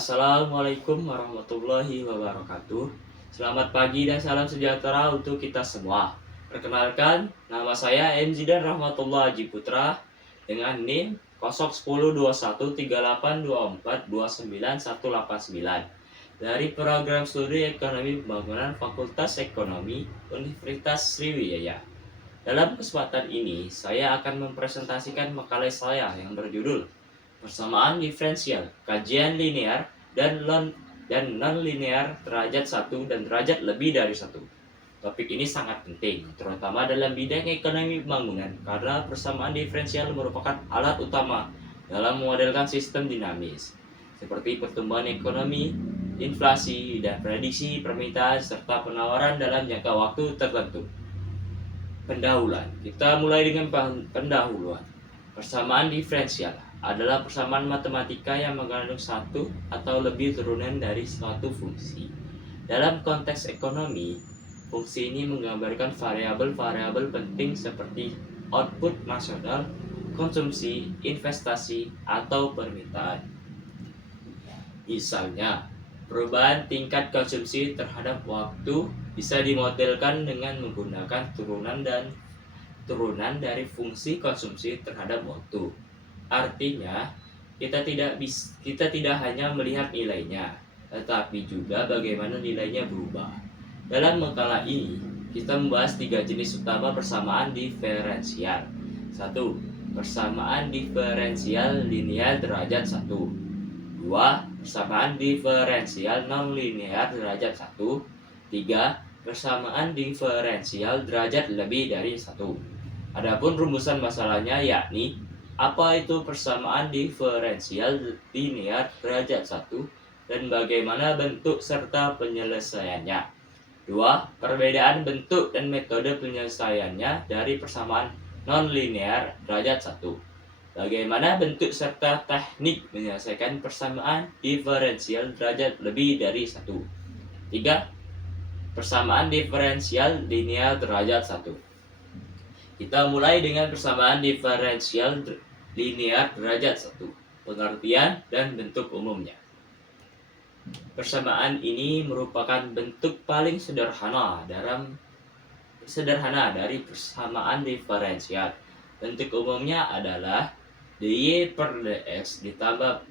Assalamualaikum warahmatullahi wabarakatuh. Selamat pagi dan salam sejahtera untuk kita semua. Perkenalkan, nama saya M. Zidan Rahmatullah Haji Putra dengan NIM 01013824299189 dari program studi Ekonomi Pembangunan Fakultas Ekonomi Universitas Sriwijaya. Dalam kesempatan ini, saya akan mempresentasikan makalah saya yang berjudul Persamaan diferensial, kajian linear dan non-linear derajat 1 dan derajat lebih dari 1. Topik ini sangat penting, terutama dalam bidang ekonomi pembangunan, karena persamaan diferensial merupakan alat utama dalam memodelkan sistem dinamis, seperti pertumbuhan ekonomi, inflasi, dan prediksi permintaan serta penawaran dalam jangka waktu tertentu. Pendahuluan. Kita mulai dengan pendahuluan. Persamaan diferensial adalah persamaan matematika yang mengandung satu atau lebih turunan dari suatu fungsi. Dalam konteks ekonomi, fungsi ini menggambarkan variabel-variabel penting seperti output nasional, konsumsi, investasi, atau permintaan. Misalnya, perubahan tingkat konsumsi terhadap waktu bisa dimodelkan dengan menggunakan turunan dari fungsi konsumsi terhadap waktu. Artinya, kita tidak hanya melihat nilainya, tetapi juga bagaimana nilainya berubah. Dalam makalah ini, kita membahas 3 jenis utama persamaan diferensial. 1. Persamaan diferensial linear derajat 1. 2. Persamaan diferensial non-linear derajat 1. 3. Persamaan diferensial derajat lebih dari 1. Adapun rumusan masalahnya yakni apa itu persamaan diferensial linear derajat 1 dan bagaimana bentuk serta penyelesaiannya. 2. Perbedaan bentuk dan metode penyelesaiannya dari persamaan non-linear derajat 1. Bagaimana bentuk serta teknik menyelesaikan persamaan diferensial derajat lebih dari 1. 3. Persamaan diferensial linear derajat 1. Kita mulai dengan persamaan diferensial linear derajat 1. Pengertian dan bentuk umumnya. Persamaan ini merupakan bentuk paling sederhana dari persamaan diferensial. Bentuk umumnya adalah dy per dx ditambah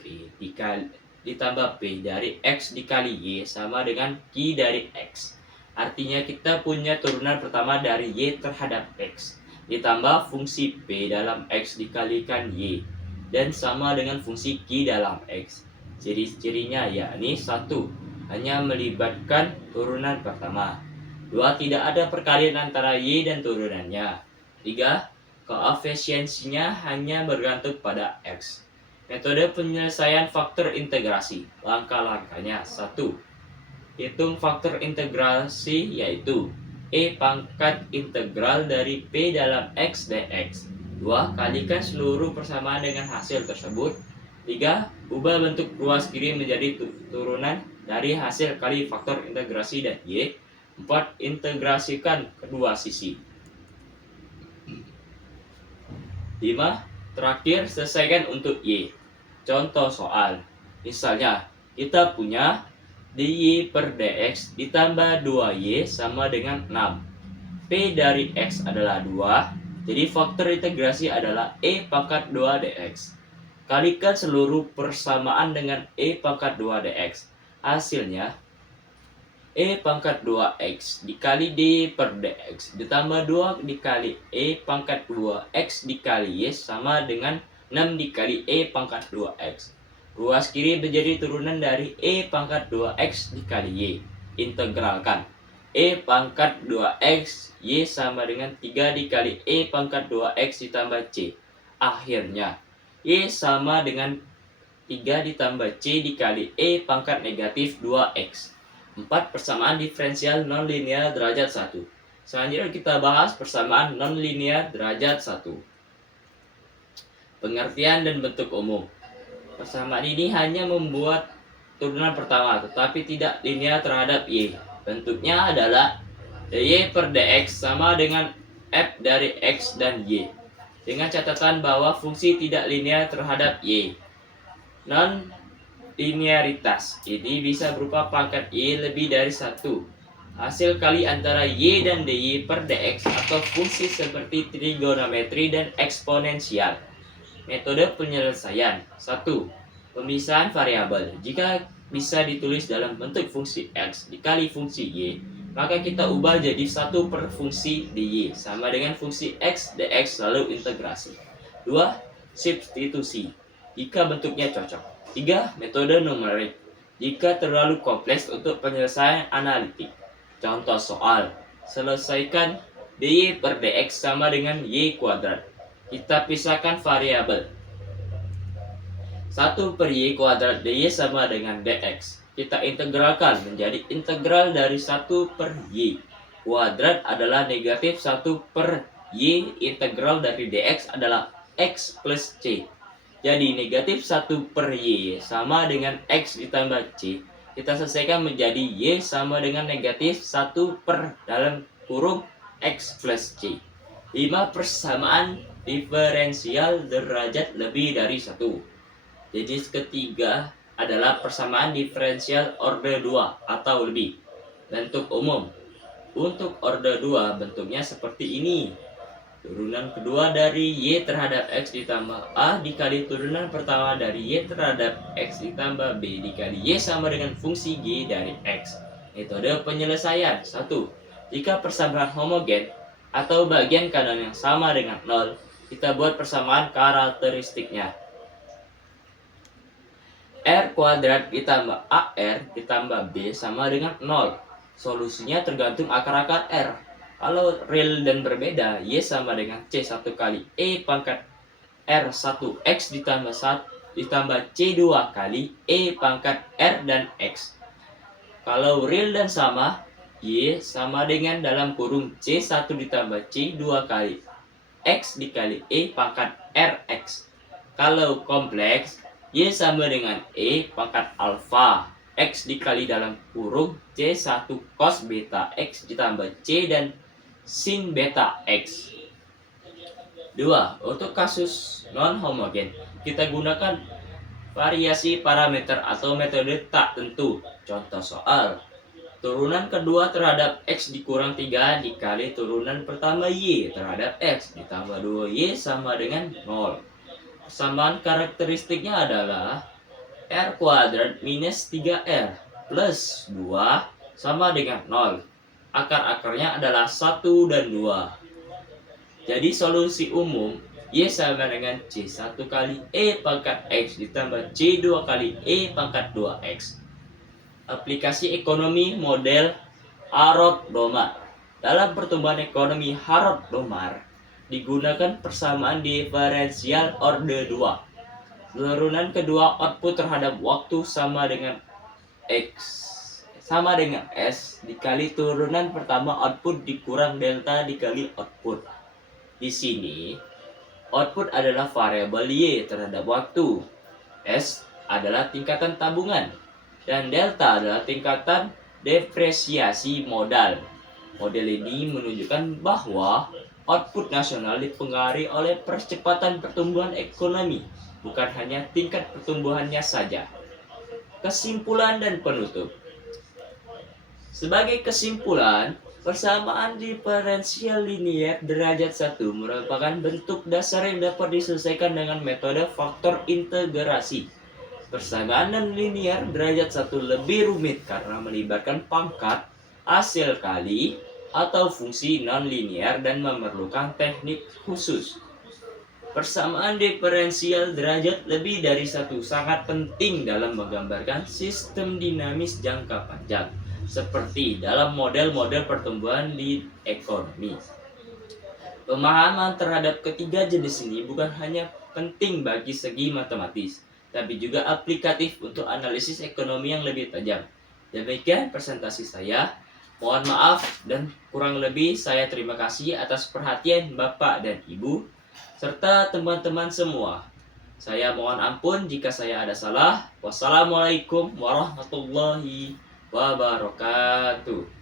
p dari x dikali y sama dengan q dari x. Artinya kita punya turunan pertama dari y terhadap x ditambah fungsi p dalam x dikalikan y dan sama dengan fungsi q dalam x. Ciri-cirinya yakni 1. Hanya melibatkan turunan pertama. 2. Tidak ada perkalian antara y dan turunannya. 3. Koefisiensinya hanya bergantung pada x. Metode penyelesaian faktor integrasi. Langkah-langkahnya. 1. Hitung faktor integrasi yaitu E pangkat integral dari P dalam X dx. 2. Kalikan seluruh persamaan dengan hasil tersebut. 3. Ubah bentuk ruas kiri menjadi turunan dari hasil kali faktor integrasi dan Y. 4. Integrasikan kedua sisi. 5. Terakhir, selesaikan untuk Y. Contoh soal. Misalnya, kita punya dy per dx ditambah 2y sama dengan 6. P dari x adalah 2, jadi faktor integrasi adalah e pangkat 2 dx. Kalikan seluruh persamaan dengan e pangkat 2 dx. Hasilnya, e pangkat 2x dikali d per dx ditambah 2 dikali e pangkat 2x dikali y sama dengan 6 dikali e pangkat 2x. Ruas kiri menjadi turunan dari E pangkat 2X dikali Y. Integralkan. E pangkat 2X Y sama dengan 3 dikali E pangkat 2X ditambah C. Akhirnya, Y sama dengan 3 ditambah C dikali E pangkat negatif 2X. 4. Persamaan diferensial non-linear derajat 1. Selanjutnya kita bahas persamaan non-linear derajat 1. Pengertian dan bentuk umum. Persamaan ini hanya membuat turunan pertama, tetapi tidak linear terhadap y. Bentuknya adalah dy per dx sama dengan f dari x dan y. Dengan catatan bahwa fungsi tidak linear terhadap y. Non linearitas. Ini bisa berupa pangkat Y lebih dari 1. Hasil kali antara Y dan DY per DX atau fungsi seperti trigonometri dan eksponensial. Metode penyelesaian 1. Pemisahan variabel. Jika bisa ditulis dalam bentuk fungsi X dikali fungsi Y, maka kita ubah jadi 1 per fungsi dy sama dengan fungsi X dx lalu integrasi. 2. Substitusi jika bentuknya cocok. 3. Metode numerik jika terlalu kompleks untuk penyelesaian analitik. Contoh soal, selesaikan dy per dx sama dengan y kuadrat. Kita pisahkan variabel. 1 per y kuadrat dy sama dengan dx. Kita integralkan menjadi integral dari 1 per y kuadrat adalah negatif 1 per y, integral dari dx adalah x plus c. Jadi negatif 1 per y sama dengan x ditambah c. Kita selesaikan menjadi y sama dengan negatif 1 per dalam kurung x plus c. 5 persamaan diferensial derajat lebih dari 1. Jadi ketiga adalah persamaan diferensial order 2 atau lebih. Bentuk umum. Untuk order 2 bentuknya seperti ini. Turunan kedua dari y terhadap x ditambah a dikali turunan pertama dari y terhadap x ditambah b dikali y sama dengan fungsi g dari x. Metode penyelesaian 1. Jika persamaan homogen atau bagian kanan yang sama dengan 0, kita buat persamaan karakteristiknya. R kuadrat ditambah AR ditambah B sama dengan 0. Solusinya tergantung akar-akar R. Kalau real dan berbeda, Y sama dengan C1 kali E pangkat R1X ditambah C2 kali E pangkat R dan X. Kalau real dan sama, Y sama dengan dalam kurung C1 ditambah C2 kali X dikali E pangkat RX. Kalau kompleks, Y sama dengan E pangkat alfa X dikali dalam kurung C1 cos beta X ditambah C dan sin beta X. 2. Untuk kasus non-homogen, kita gunakan variasi parameter atau metode tak tentu. Contoh soal, turunan kedua terhadap X dikurang 3 dikali turunan pertama Y terhadap X ditambah 2Y sama dengan 0. Persamaan karakteristiknya adalah R kuadrat minus 3R plus 2 sama dengan 0. Akar-akarnya adalah 1 dan 2. Jadi solusi umum Y sama dengan C1 kali E pangkat X ditambah C2 kali E pangkat 2X. Aplikasi ekonomi model Harrod-Domar. Dalam pertumbuhan ekonomi Harrod-Domar digunakan persamaan diferensial order 2. Turunan kedua output terhadap waktu sama dengan X sama dengan S dikali turunan pertama output dikurang delta dikali output. Di sini output adalah variabel Y terhadap waktu, S adalah tingkatan tabungan, dan delta adalah tingkatan depresiasi modal. Model ini menunjukkan bahwa output nasional dipengaruhi oleh percepatan pertumbuhan ekonomi, bukan hanya tingkat pertumbuhannya saja. Kesimpulan dan penutup. Sebagai kesimpulan, persamaan diferensial linier derajat 1 merupakan bentuk dasar yang dapat diselesaikan dengan metode faktor integrasi. Persamaan non linier derajat 1 lebih rumit karena melibatkan pangkat, hasil kali, atau fungsi non linier dan memerlukan teknik khusus. Persamaan diferensial derajat lebih dari 1 sangat penting dalam menggambarkan sistem dinamis jangka panjang, seperti dalam model-model pertumbuhan di ekonomi. Pemahaman terhadap ketiga jenis ini bukan hanya penting bagi segi matematis, tapi juga aplikatif untuk analisis ekonomi yang lebih tajam. Demikian presentasi saya. Mohon maaf dan kurang lebih saya terima kasih atas perhatian Bapak dan Ibu, serta teman-teman semua. Saya mohon ampun jika saya ada salah. Wassalamualaikum warahmatullahi wabarakatuh.